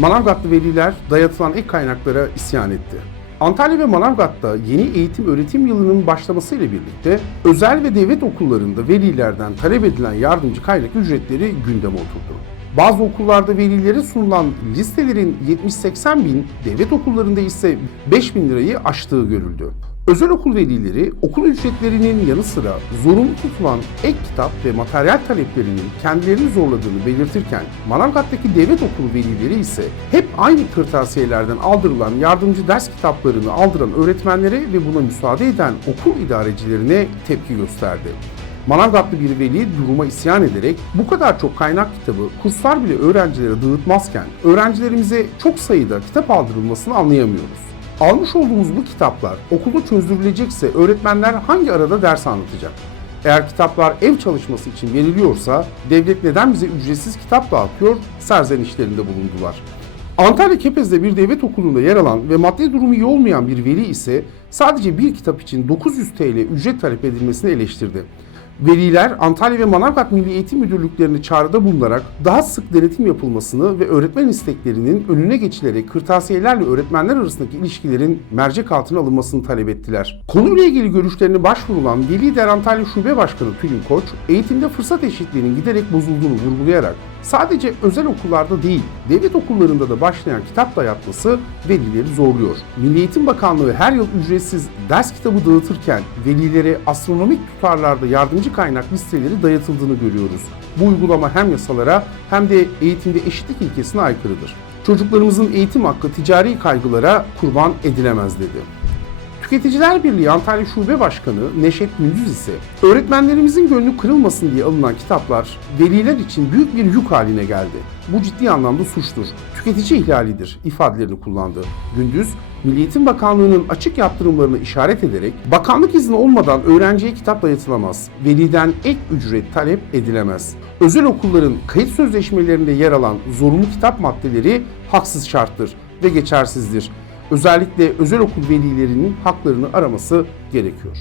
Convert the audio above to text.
Manavgatlı veliler dayatılan ek kaynaklara isyan etti. Antalya ve Manavgat'ta yeni eğitim öğretim yılının başlamasıyla birlikte özel ve devlet okullarında velilerden talep edilen yardımcı kaynak ücretleri gündeme oturdu. Bazı okullarda velilere sunulan listelerin 70-80 bin, devlet okullarında ise 5 bin lirayı aştığı görüldü. Özel okul velileri okul ücretlerinin yanı sıra zorunlu tutulan ek kitap ve materyal taleplerinin kendilerini zorladığını belirtirken Manavgat'taki devlet okulu velileri ise hep aynı kırtasiyelerden aldırılan yardımcı ders kitaplarını aldıran öğretmenlere ve buna müsaade eden okul idarecilerine tepki gösterdi. Manavgatlı bir veli duruma isyan ederek bu kadar çok kaynak kitabı kurslar bile öğrencilere dağıtmazken öğrencilerimize çok sayıda kitap aldırılmasını anlayamıyoruz. Almış olduğumuz bu kitaplar okulda çözdürülecekse öğretmenler hangi arada ders anlatacak? Eğer kitaplar ev çalışması için veriliyorsa devlet neden bize ücretsiz kitap dağıtıyor serzenişlerinde bulundular. Antalya Kepez'de bir devlet okulunda yer alan ve maddi durumu iyi olmayan bir veli ise sadece bir kitap için 900 TL ücret talep edilmesini eleştirdi. Veliler Antalya ve Manavgat Milli Eğitim Müdürlüklerine çağrıda bulunarak daha sık denetim yapılmasını ve öğretmen isteklerinin önüne geçilerek kırtasiyelerle öğretmenler arasındaki ilişkilerin mercek altına alınmasını talep ettiler. Konuyla ilgili görüşlerini başvurulan Veli Der Antalya Şube Başkanı Tülin Koç, eğitimde fırsat eşitliğinin giderek bozulduğunu vurgulayarak sadece özel okullarda değil, devlet okullarında da başlayan kitap dayatması velileri zorluyor. Milli Eğitim Bakanlığı her yıl ücretsiz ders kitabı dağıtırken velilere astronomik tutarlarda yardımcı kaynak listeleri dayatıldığını görüyoruz. Bu uygulama hem yasalara hem de eğitimde eşitlik ilkesine aykırıdır. Çocuklarımızın eğitim hakkı ticari kaygılara kurban edilemez dedi. Tüketiciler Birliği Antalya Şube Başkanı Neşet Gündüz ise öğretmenlerimizin gönlü kırılmasın diye alınan kitaplar veliler için büyük bir yük haline geldi. Bu ciddi anlamda suçtur. Tüketici ihlalidir ifadelerini kullandı. Gündüz, Milli Eğitim Bakanlığı'nın açık yaptırımlarını işaret ederek bakanlık izni olmadan öğrenciye kitap dayatılamaz. Veliden ek ücret talep edilemez. Özel okulların kayıt sözleşmelerinde yer alan zorunlu kitap maddeleri haksız şarttır ve geçersizdir. Özellikle özel okul velilerinin haklarını araması gerekiyor.